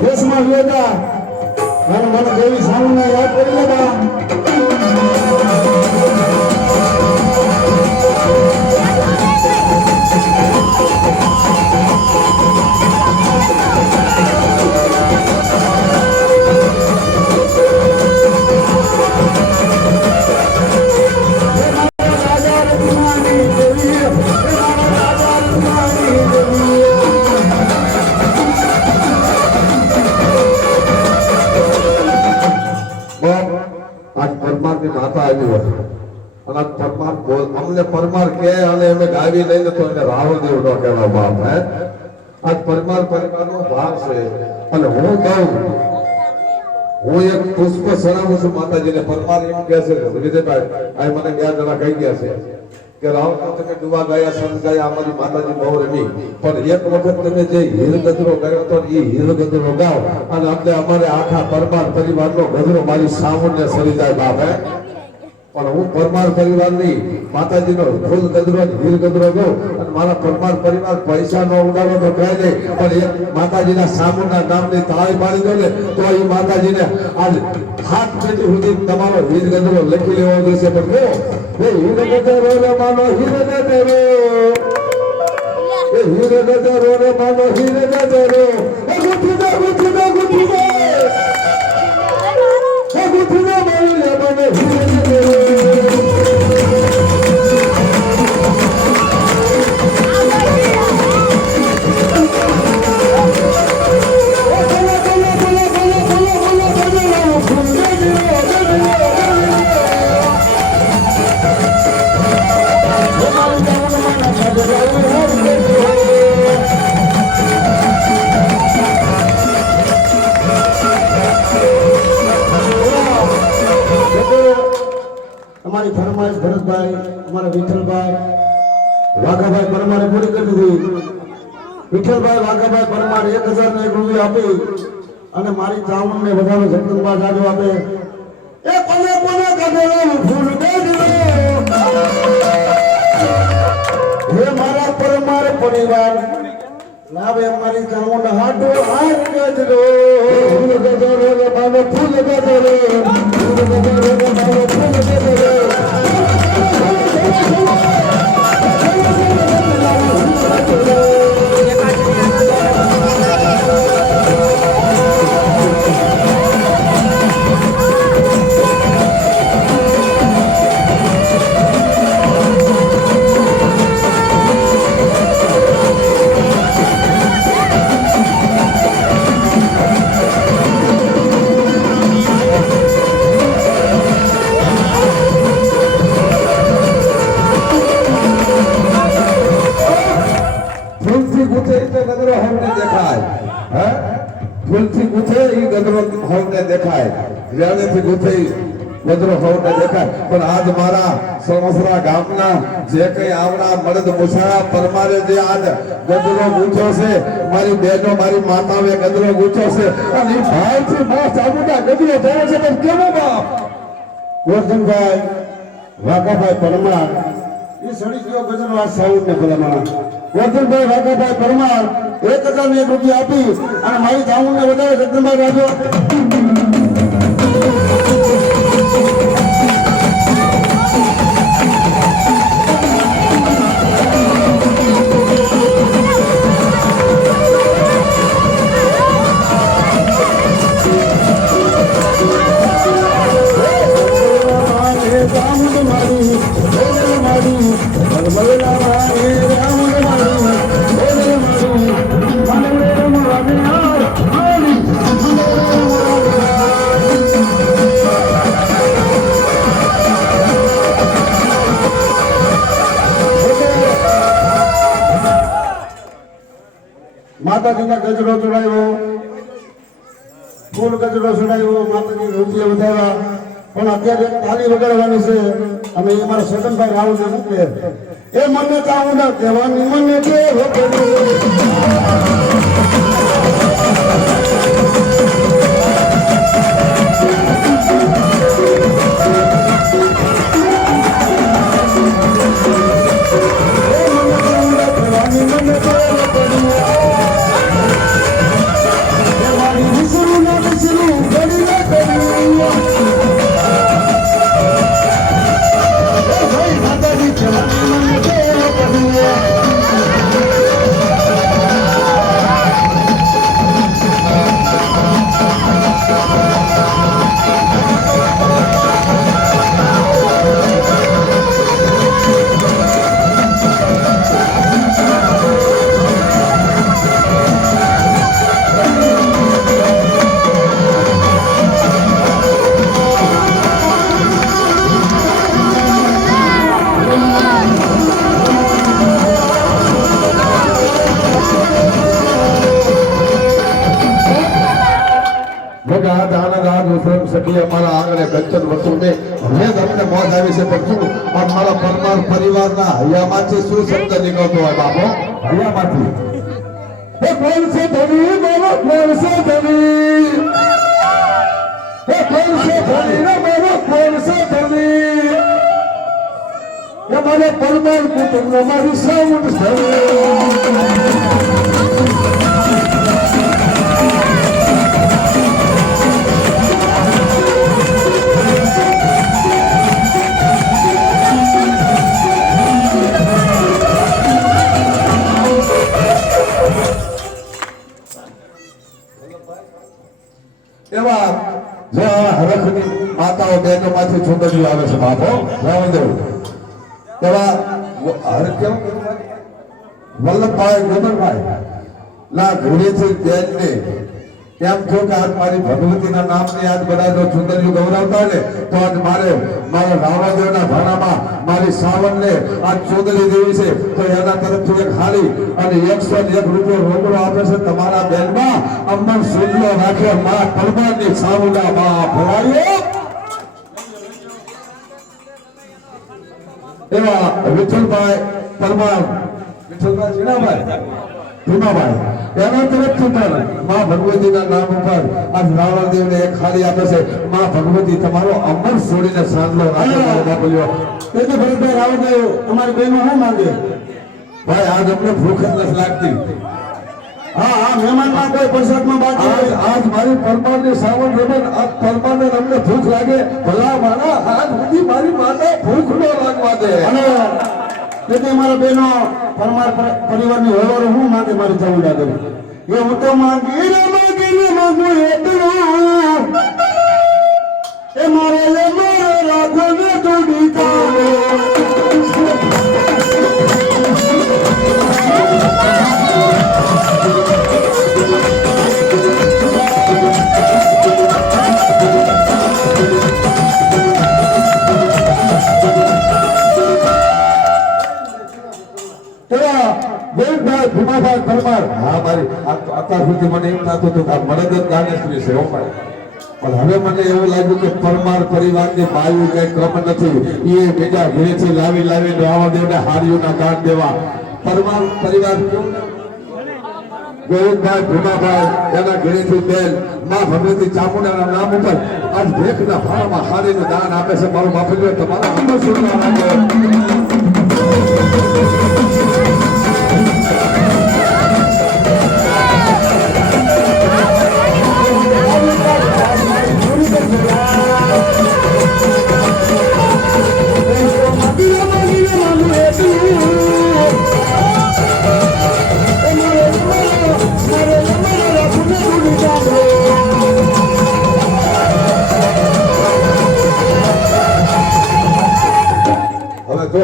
દેશમાં લેતા અને મને દેવી સામુને યાદ કરી લેતા અમને પરમાર કે અને અમે ગાવી લઈને તો એને રાવણ દેવ નો કહેવા બાપ હે આ પરમાર પરિવારનો ભાગ છે અને હું કહું હું એક પુષ્પ સણાવું છું માતાજીને પરમાર એમ કહે છે વિજયભાઈ આ મને બે જણા કહી ગયા છે કે રાવણ તમે દુવા ગયા સંત ગયા અમારી માતાજી બહુ રમી પણ એક વખત તમે જે હીર ગજરો કર્યો તો એ હીર ગજરો ગાઓ અને એટલે અમારે આખા પરમાર પરિવારનો ગજરો મારી સામુને સરી જાય બાપ હે પણ હું પરમાર પરિવારની માતાજીનો ફૂલ ગજરો હીર ગજરો ગયો અને મારા પરમાર પરિવાર પૈસા નો ઉડાડો તો કહે નહીં પણ એક માતાજીના સામુના નામની તાળી પાડી દો ને તો એ માતાજીને આજ હાથ પેટી સુધી તમારો હીર ગજરો લખી લેવો જોઈશે પણ હીર ગજરો રે માનો હીર ગજરો હીર ગજરો રે માનો હીર ગજરો ગુઠીના ગુઠીના ગુઠીના ગુઠીના મારી લે માનો હીર ગજરો हमारी फरमाइश भरत भाई हमारे विठल भाई वाघा भाई परमार पूरी कर दी विठल भाई वाघा भाई परमार 1000 ने रुपया આપી અને મારી ચાવણ ને વધારે જગદંબા જાજો આપે એ કોને કોને કદેલો ફૂલ દે હે મારા પરમાર પરિવાર લાવે અમારી ચાવણ હાડો હાર ગજરો ફૂલ ગજરો રે બાનો ફૂલ ગજરો ફૂલ ગજરો રે બાનો ફૂલ ગજરો પણ આજ મારા સમસરા ગામના જે કઈ આવડા મરદ મુસાળા પરમારે જે આજ ગજરો ગૂંથ્યો છે મારી બહેનો મારી માતાએ ગજરો ગૂંથ્યો છે અને એ ભાઈથી બહુ ચામુંડા ગજરો થયો છે પણ કેવો બાપ ગોરધનભાઈ વાઘાભાઈ પરમાર એ સડી ગયો ગજરો આ સાઉન્ડ ને ભલામણ ગોરધનભાઈ વાઘાભાઈ પરમાર 1001 રૂપિયા આપી અને મારી ચામુંડ ને વધારે જગદંબા રાજો માતાજીના ગજરો ચડાવ્યો ફૂલ ગજરો ચડાવ્યો માતાજી રૂપિયા વધારા પણ અત્યારે તાળી વગાડવાની છે અમે એ મારા સગનભાઈ રાવને મૂકે એ મને ચાઉંડા કહેવાની મને કેવો ભગા દાનદાર મુસ્લિમ સભ્ય અમારા આંગણે કંચન વસુને હવે તમને મોજ આવી છે પણ શું અમારા પરમાર પરિવારના હૈયામાંથી શું શબ્દ નીકળતો હોય બાપો હૈયામાંથી એ કોણ છે ધણી બોલો કોણ છે ધણી એ કોણ છે ધણી રે બોલો કોણ છે ધણી એ મારે પરમાર કુટુંબ મારી સાઉન્ડ છે એવા જે હરખની માતાઓ બહેનો માંથી છોકરીઓ આવે છે બાપો રાવણદેવ એવા વલ્લભભાઈ ગોબરભાઈ ના ઘરેથી બેનને એમ થયું કે આજ મારી ભગવતીના નામની આજ બધા જો છોકરીઓ ગૌરવતા ને તો આજ મારા રાવણદેવના ભાણામાં મારી સાવનને આજ ચોદરી દેવી છે તો એના તરફથી એક હાલી અને 101 રૂપિયો રોકડો આપે છે તમારા બેનમાં અમર સુજલો રાખે માં પરમારની સાવના માં ભરાયો એવા વિઠ્ઠલભાઈ પરમાર વિઠ્ઠલભાઈ જીણાભાઈ ભીમાભાઈ એના તરફથી પણ માં ભગવતીના નામ ઉપર આજ રાવણદેવને એક ખાલી આપે છે માં ભગવતી તમારો અમર છોડીને સાંજલો રાખે બાપલ્યો તેથી ભરતભાઈ રાવણદેવ તમારી બહેનો શું માંગે ભાઈ આજ અમને ભૂખ જ નથી લાગતી હા મહેમાનમાં કોઈ પ્રસાદમાં બાકી આજ મારી પરમારની સાવન રમન આજ પરમારને અમને ભૂખ લાગે ભલા મારા આજ સુધી મારી માતા ભૂખ ન લાગવા દે અને તેથી મારા બહેનો પરમાર પરિવારની હળવારો હું માંગે મારી ચાવી લાગે એ હું તો માંગીને માંગું એટલું એ મારે રાખો ને તોડી ભીમાભાઈ પરમાર હા મારી અત્યાર સુધી મને એમ થતું હતું કે મરદ જ દાનેશ્વરી છે પણ હવે મને એવું લાગ્યું કે પરમાર પરિવારની બાયું કઈ ક્રમ નથી એ બીજા ઘરેથી લાવી રાવણદેવને હારીઓના દાન દેવા પરમાર પરિવાર ગોવિંદભાઈ ભીમાભાઈ એના ઘરેથી બેન માં ભગવતી ચામુંડાના નામ ઉપર આજ ભેખના ભાળમાં હારીનું દાન આપે છે મારું બાપુ તમારા અમર સુરના રાખે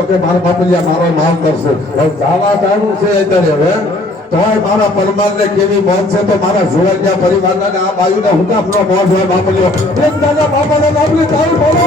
કે મારા બાપલિયા મારો નામ કરશે હવે જાવા જાણું છે અત્યારે હવે તોય મારા પરમારને કેવી મોત છે તો મારા જોવાલિયા પરિવારના ને આ બાયુને હુકાફનો મોત હોય બાપલિયો એક દાદા બાપાના નામની તાળી બોલો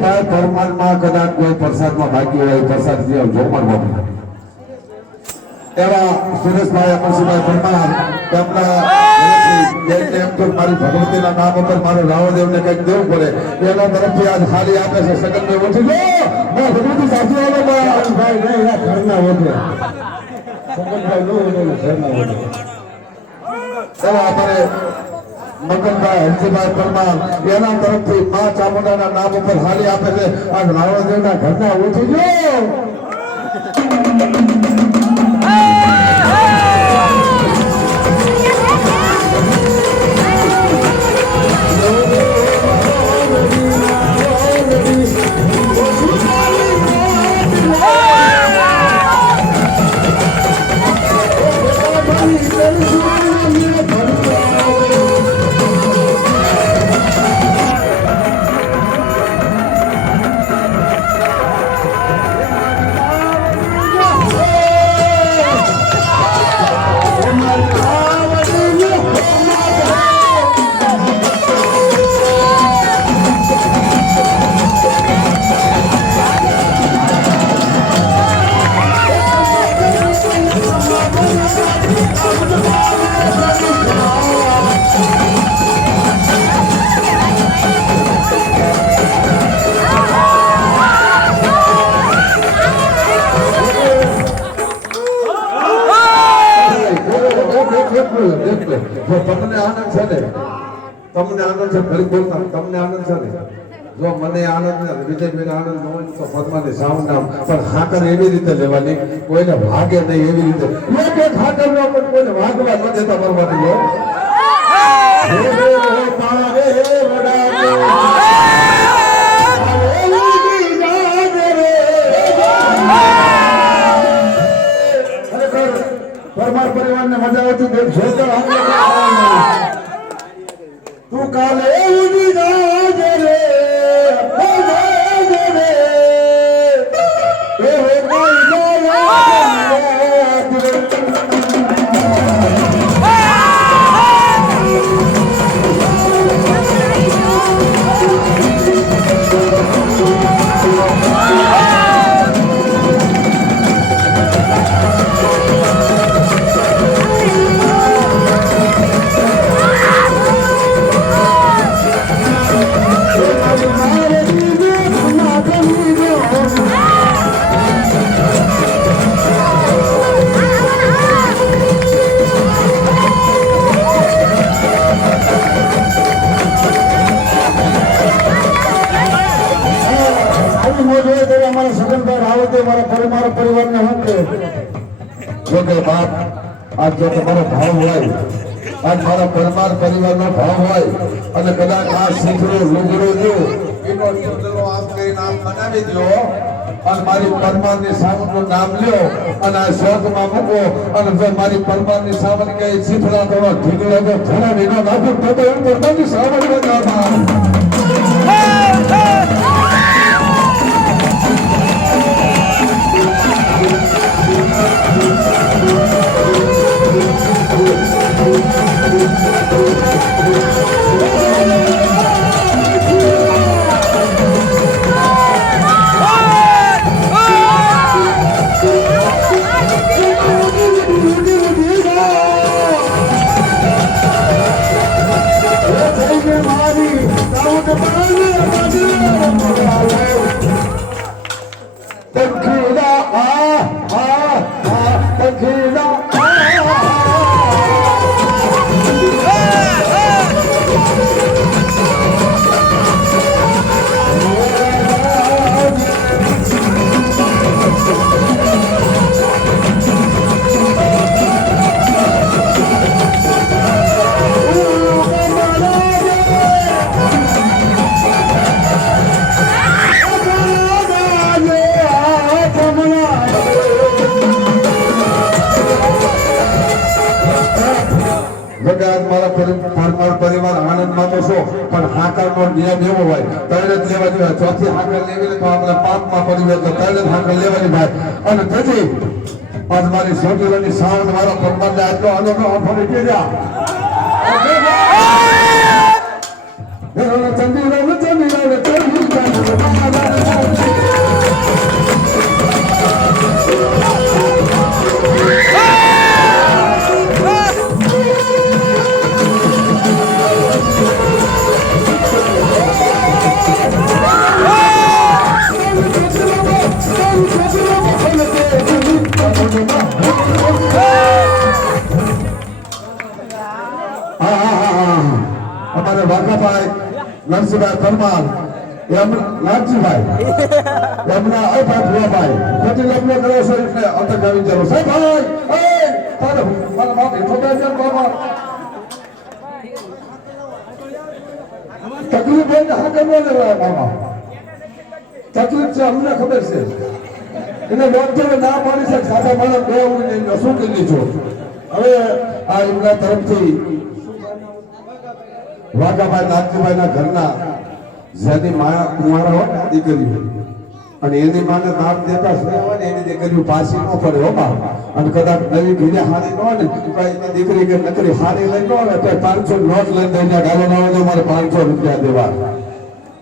ભાઈ પરમારમાં કદાચ કોઈ પ્રસાદમાં બાકી હોય પ્રસાદ જમવાનું એવા સુરેશભાઈ અમરસિંહભાઈ પરમાર તેમના મારી ભગવતીના નામ ઉપર મારું રાવણદેવને કંઈક દેવું પડે એના તરફથી આજ ખાલી આપે છે સગનને ઓછી જો ભગવતી સાચી વાળો ભાઈ નહીં ઘરના વધે સગનભાઈ નો ઘરના વધે એવા અમારે મગનભાઈ હરજીભાઈ પરમાર એના તરફથી મા ચામુંડાના નામ ઉપર હાલી આપે છે આ રાવણદેવના ઘરના ઉઠી ગયો તમને આનંદ છે ને તમને આનંદ છે ઘડી બોલતા તમને આનંદ છે ને જો મને આનંદ ને વિજયભાઈ આનંદ ન હોય તો પદ્માની સાઉન્ડ નામ પણ હાકર એવી રીતે લેવાની કોઈને ભાગે નહીં એવી રીતે એક હાકર નો પણ કોઈને ભાગવા ન દેતા બરબાદી લો પરમાર પરિવારને મજા આવતી દેખ જોતા તું કાલે ઉડી જાજે રે ઓ જાજે રે એ હો કોઈ પરિવારને જોકે બાપ આજ જો તમારો ભાવ હોય આજ મારા પરમાર પરિવારનો ભાવ હોય અને કદાચ આ શીખરો લુગડો જો એનો ચૂંટલો આમ કરી નામ બનાવી દો અને મારી પરમારની સાવનનું નામ લ્યો અને આ સ્વર્ગમાં મૂકો અને જો મારી પરમારની સાવન કે શીખરા થોડો ઢીકડો તો ઘણા વિનો નાખો તો એમ પરમારની સાવન નામ પરિવાર આનંદમાં તો છો પણ હાકરનો નિયમ એવો હોય ત્રણ જ લેવા જોઈએ ચોથી હાકર લેવી તો આપણે પાપમાં પડી જાય તો ત્રણ જ હાકર લેવાની ભાઈ અને તેથી આજ મારી સોટીલાની સાવન મારા પરમારને આટલો અનુભવ આપવાની કેજા વાઘાભાઈ નરસિંહભાઈ પરમાર નાથજીભાઈ એમના અભાઈ ખોટી લગ્ન કરો છો એટલે અટક આવી જાવ સાહેબ ભાઈ તારે મારા બાપ હેઠો બેસે બાબા તકલીફ હોય ને હા કરવા લેવા બાબા તકલીફ છે અમને ખબર છે એને ડોક્ટરે ના પાડી છે સાદા માણસ બે ઉડીને શું કરી લીધું હવે આ એમના તરફથી વાઘાભાઈ નાથજીભાઈ ના ઘરના જેની મા કુંવારા હોય ને દીકરીઓ અને એની માને નામ દેતા હોય ને એની દીકરીઓ પાછી ન પડે હો બાપ અને કદાચ નવી ઘીરે હારી ન હોય ને એની દીકરી કે નકરી હારી લઈ ન હોય તો 500 નોટ લઈને દઈને ગાલો ના હોય મારે 500 રૂપિયા દેવા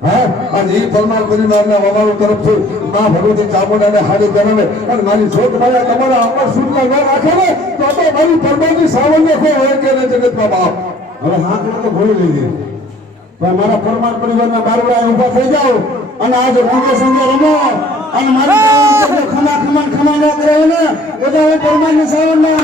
હા અને એ પરમાર પરિવારના અમારો તરફથી મા ભગવતી ચામુંડાને હારી કરાવે અને મારી શોધ માયા તમારા અમર સુરના ન રાખે ને તો મારી પરમારની સાવન્ય કોઈ હોય કે જગતમાં બાપ હવે હાથમાં તો ઘોડી લીધી પણ મારા પરમાર પરિવારના બારવડા ઉભા થઈ જાઓ અને આજે રંગે સંગે રમો અને મારી ખમા ન કરે ને બધા પરમારની સાવન્ય